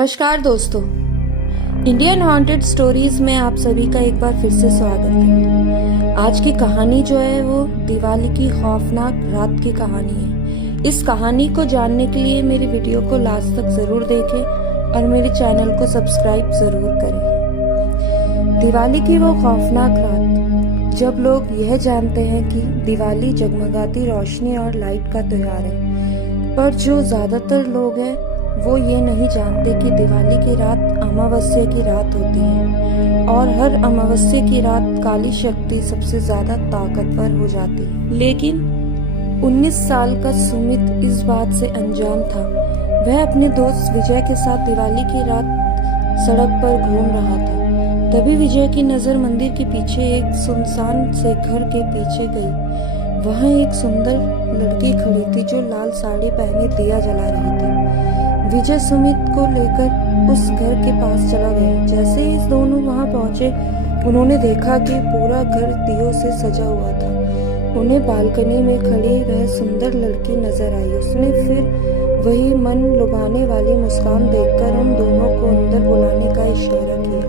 नमस्कार दोस्तों, Indian haunted stories में आप सभी का एक बार फिर से स्वागत है। आज की कहानी जो है वो दिवाली की खौफनाक रात की कहानी है। इस कहानी को जानने के लिए मेरी वीडियो को लास्ट तक जरूर देखें और मेरे चैनल को सब्सक्राइब जरूर करें। दिवाली की वो खौफनाक रात जब लोग यह जानते हैं कि दिवाली जगमगाती रोशनी और लाइट का त्योहार है, पर जो ज्यादातर लोग हैं वो ये नहीं जानते कि दिवाली की रात अमावस्या की रात होती है और हर अमावस्या की रात काली शक्ति सबसे ज्यादा ताकतवर हो जाती है। लेकिन 19 साल का सुमित इस बात से अनजान था। वह अपने दोस्त विजय के साथ दिवाली की रात सड़क पर घूम रहा था। तभी विजय की नजर मंदिर के पीछे एक सुनसान से घर के पीछे गई। वहाँ एक सुंदर लड़की खड़ी थी जो लाल साड़ी पहने दिया जला रही थी। विजय सुमित को लेकर उस घर के पास चला गया। जैसे ही दोनों वहां पहुंचे, उन्होंने देखा कि पूरा घर दियों से सजा हुआ था। उन्हें बालकनी में खड़ी वह सुंदर लड़की नजर आई। उसने फिर वही मन लुभाने वाली मुस्कान देखकर उन दोनों को अंदर बुलाने का इशारा किया।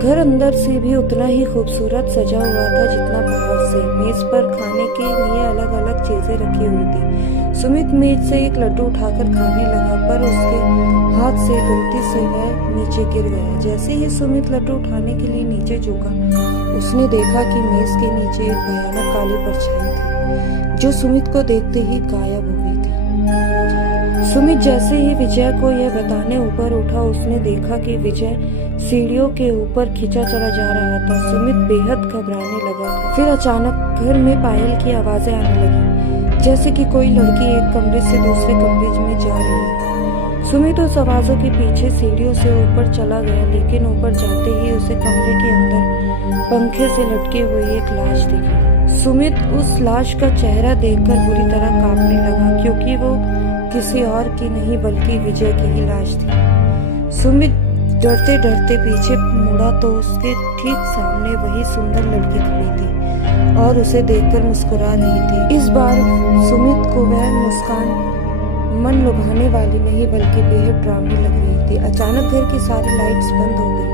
घर अंदर से भी उतना ही खूबसूरत सजा हुआ था जितना बाहर से। मेज पर खाने के लिए अलग अलग चीजें रखी हुई थी। सुमित मेज से एक लड्डू उठाकर खाने लगा, पर उसके हाथ से गलती से वह नीचे गिर गया। जैसे ही सुमित लड्डू उठाने के लिए नीचे झुका, उसने देखा कि मेज के नीचे एक भयानक काली परछाई थी जो सुमित को देखते ही गायब हो गई थी। सुमित जैसे ही विजय को यह बताने ऊपर उठा, उसने देखा कि विजय सीढ़ियों के ऊपर खींचा चला जा रहा था। सुमित बेहद घबराने लगा था। फिर अचानक घर में पायल की आवाजें आने लगी, जैसे कि कोई लड़की एक कमरे से दूसरे कमरे में जा रही है। सुमित उस आवाजों के पीछे सीढ़ियों से ऊपर चला गया, लेकिन ऊपर जाते ही उसे कमरे के अंदर पंखे से लटके हुए एक लाश दिखी। सुमित उस लाश का चेहरा देखकर बुरी तरह कांपने लगा, क्योंकि वो किसी और की नहीं बल्कि विजय की ही लाश थी। सुमित डरते डरते पीछे मुड़ा तो उसके ठीक सामने वही सुंदर लड़की खड़ी थी और उसे देखकर मुस्कुरा रही थी। इस बार सुमित को वह मुस्कान मन लुभाने वाली नहीं बल्कि बेहद डरावनी लग रही थी। अचानक घर की सारी लाइट्स बंद हो गई।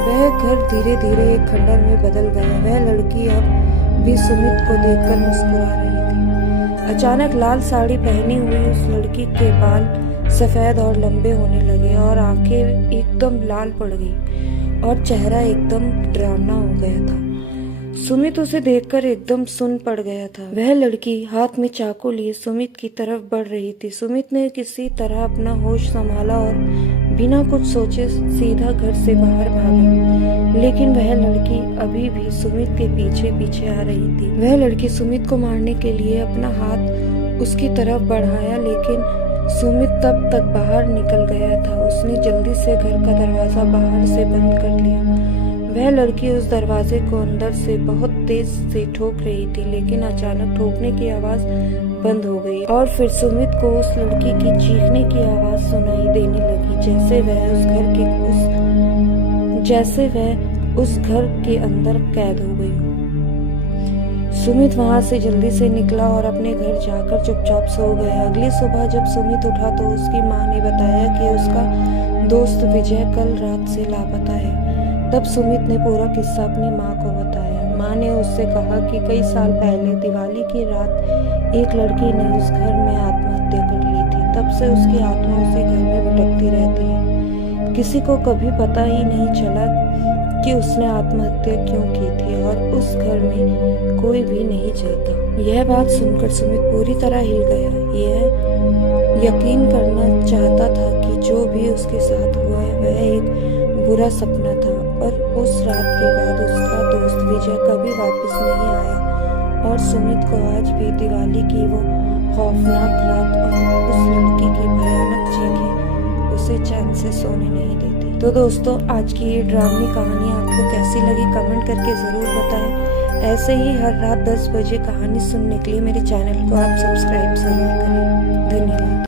वह घर धीरे धीरे एक खंडर में बदल गया। वह लड़की अब भी सुमित को देखकर मुस्कुरा रही थी। अचानक लाल साड़ी पहनी हुई उस लड़की के बाल सफेद और लंबे होने लगे और आंखें एकदम लाल पड़ गई और चेहरा एकदम डरावना हो गया था। सुमित उसे देखकर एकदम सुन्न पड़ गया था। वह लड़की हाथ में चाकू लिए सुमित की तरफ बढ़ रही थी। सुमित ने किसी तरह अपना होश संभाला और बिना कुछ सोचे सीधा घर से बाहर भागा, लेकिन वह लड़की अभी भी सुमित के पीछे पीछे आ रही थी। वह लड़की सुमित को मारने के लिए अपना हाथ उसकी तरफ बढ़ाया, लेकिन सुमित तब तक बाहर निकल गया था। उसने जल्दी से घर का दरवाजा बाहर से बंद कर लिया। वह लड़की उस दरवाजे को अंदर से बहुत तेज से ठोक रही थी, लेकिन अचानक ठोकने की आवाज बंद हो गई और फिर सुमित को उस लड़की की चीखने की आवाज सुनाई देने लगी, जैसे वह उस घर के अंदर कैद हो गई हो। सुमित वहां से जल्दी से निकला और अपने घर जाकर चुपचाप सो गया। अगली सुबह जब सुमित उठा तो उसकी माँ ने बताया कि उसका दोस्त विजय कल रात से लापता है। तब सुमित ने पूरा किस्सा अपनी माँ को बताया। माँ ने उससे कहा कि कई साल पहले दिवाली की रात एक लड़की ने उस घर में आत्महत्या कर ली थी। तब से उसकी आत्मा उसी घर में भटकती रहती है। किसी को कभी पता ही नहीं चला कि उसने आत्महत्या क्यों की थी और उस घर में कोई भी नहीं चाहता। यह बात सुनकर सुमित पूरी तरह हिल गया। यह यकीन करना चाहता था कि जो भी उसके साथ हुआ है वह एक बुरा सपना था। और उस रात के बाद उसका दोस्त विजय कभी वापस नहीं आया और सुमित को आज भी दिवाली की वो खौफनाक रात और उस लड़की की भयानक चीखें उसे चैन से सोने नहीं देती। तो दोस्तों, आज की ये डरावनी कहानी आपको कैसी लगी कमेंट करके जरूर बताएं। ऐसे ही हर रात 10 बजे कहानी सुनने के लिए मेरे चैनल को आप सब्सक्राइब जरूर करें। धन्यवाद।